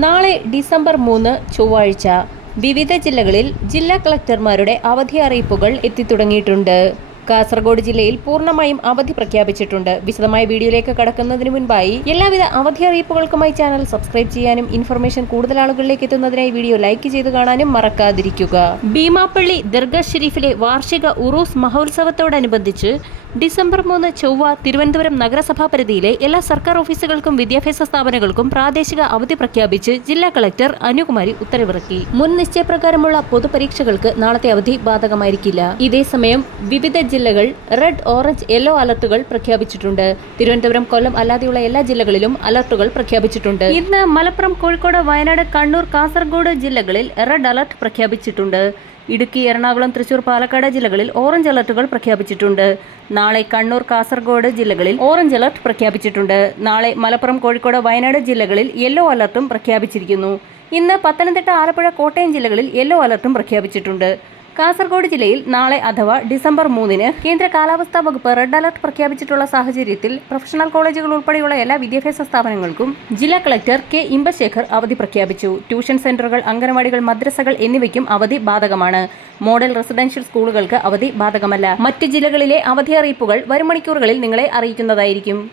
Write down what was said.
നാളെ ഡിസംബർ മൂന്ന് ചൊവ്വാഴ്ച വിവിധ ജില്ലകളിൽ ജില്ലാ കളക്ടർമാരുടെ അവധി അറിയിപ്പുകൾ എത്തിത്തുടങ്ങിയിട്ടുണ്ട്. കാസർഗോഡ് ജില്ലയിൽ പൂർണമായും അവധി പ്രഖ്യാപിച്ചിട്ടുണ്ട്. വിശദമായ വീഡിയോയിലേക്ക് കടക്കുന്നതിന് മുൻപായി എല്ലാവിധ അവധി അറിയിപ്പുകൾക്കുമായി ചാനൽ സബ്സ്ക്രൈബ് ചെയ്യാനും ഇൻഫർമേഷൻ കൂടുതൽ ആളുകളിലേക്ക് എത്തുന്നതിനായി വീഡിയോ ലൈക്ക് ചെയ്ത് കാണാനും മറക്കാതിരിക്കുക. ഭീമാപ്പള്ളി ദർഗ ഷെരീഫിലെ വാർഷിക ഉറൂസ് മഹോത്സവത്തോടനുബന്ധിച്ച് ഡിസംബർ മൂന്ന് ചൊവ്വ തിരുവനന്തപുരം നഗരസഭാ പരിധിയിലെ എല്ലാ സർക്കാർ ഓഫീസുകൾക്കും വിദ്യാഭ്യാസ സ്ഥാപനങ്ങൾക്കും പ്രാദേശിക അവധി പ്രഖ്യാപിച്ച് ജില്ലാ കളക്ടർ അനുകുമാരി ഉത്തരവിറക്കി. മുൻ നിശ്ചയപ്രകാരമുള്ള പൊതുപരീക്ഷകൾക്ക് നാളത്തെ അവധി ബാധകമായിരിക്കില്ല. ഇതേസമയം വിവിധ ജില്ലകൾ റെഡ് ഓറഞ്ച് യെല്ലോ അലർട്ടുകൾ പ്രഖ്യാപിച്ചിട്ടുണ്ട്. തിരുവനന്തപുരം കൊല്ലം അല്ലാതെയുള്ള എല്ലാ ജില്ലകളിലും അലർട്ടുകൾ പ്രഖ്യാപിച്ചിട്ടുണ്ട്. ഇന്ന് മലപ്പുറം കോഴിക്കോട് വയനാട് കണ്ണൂർ കാസർഗോഡ് ജില്ലകളിൽ റെഡ് അലർട്ട് പ്രഖ്യാപിച്ചിട്ടുണ്ട്. ഇടുക്കി എറണാകുളം തൃശൂർ പാലക്കാട് ജില്ലകളിൽ ഓറഞ്ച് അലർട്ടുകൾ പ്രഖ്യാപിച്ചിട്ടുണ്ട്. നാളെ കണ്ണൂർ കാസർഗോഡ് ജില്ലകളിൽ ഓറഞ്ച് അലർട്ട് പ്രഖ്യാപിച്ചിട്ടുണ്ട്. നാളെ മലപ്പുറം കോഴിക്കോട് വയനാട് ജില്ലകളിൽ യെല്ലോ അലർട്ടും പ്രഖ്യാപിച്ചിരിക്കുന്നു. ഇന്ന് പത്തനംതിട്ട ആലപ്പുഴ കോട്ടയം ജില്ലകളിൽ യെല്ലോ അലർട്ടും പ്രഖ്യാപിച്ചിട്ടുണ്ട്. കാസർഗോഡ് ജില്ലയിൽ നാളെ അഥവാ ഡിസംബർ മൂന്നിന് കേന്ദ്ര കാലാവസ്ഥാ വകുപ്പ് റെഡ് അലർട്ട് പ്രഖ്യാപിച്ചിട്ടുള്ള സാഹചര്യത്തിൽ പ്രൊഫഷണൽ കോളേജുകൾ ഉൾപ്പെടെയുള്ള എല്ലാ വിദ്യാഭ്യാസ സ്ഥാപനങ്ങൾക്കും ജില്ലാ കളക്ടർ കെ ഇമ്പശേഖർ അവധി പ്രഖ്യാപിച്ചു. ട്യൂഷൻ സെന്ററുകൾ അംഗനവാടികൾ മദ്രസകൾ എന്നിവയ്ക്കും അവധി ബാധകമാണ്. മോഡൽ റെസിഡൻഷ്യൽ സ്കൂളുകൾക്ക് അവധി ബാധകമല്ല. മറ്റ് ജില്ലകളിലെ അവധി അറിയിപ്പുകൾ വരും മണിക്കൂറുകളിൽ നിങ്ങളെ അറിയിക്കുന്നതായിരിക്കും.